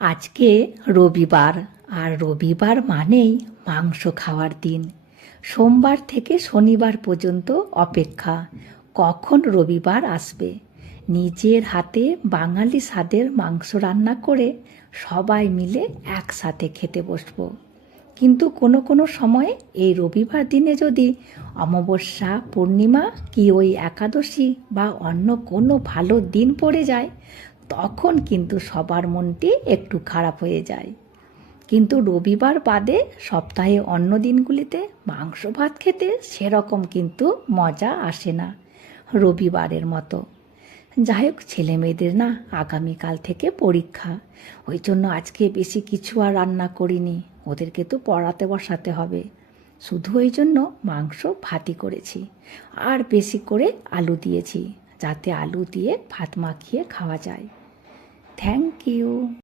আজকে রবিবার, আর রবিবার মানেই মাংস খাওয়ার দিন। সোমবার থেকে শনিবার পর্যন্ত অপেক্ষা, কখন রবিবার আসবে। নিজের হাতে বাঙালি স্বাদের মাংস রান্না করে সবাই মিলে একসাথে খেতে বসবো। কিন্তু কোনো কোনো সময়ে এই রবিবার দিনে যদি অমাবস্যা, পূর্ণিমা কি ওই একাদশী বা অন্য কোনো ভালো দিন পড়ে যায়, তখন কিন্তু সবার মনটি একটু খারাপ হয়ে যায়। কিন্তু রবিবার বাদে সপ্তাহে অন্য দিনগুলিতে মাংস ভাত খেতে সেরকম কিন্তু মজা আসে না রবিবারের মতো। যাই হোক, ছেলে মেয়েদের না আগামীকাল থেকে পরীক্ষা, ওই জন্য আজকে বেশি কিছু আর রান্না করিনি, ওদেরকে তো পড়াতে বসাতে হবে। শুধু ওই জন্য মাংস ভাতই করেছি, আর বেশি করে আলু দিয়েছি, যাতে আলু দিয়ে ভাত মাখিয়ে খাওয়া যায়। Thank you.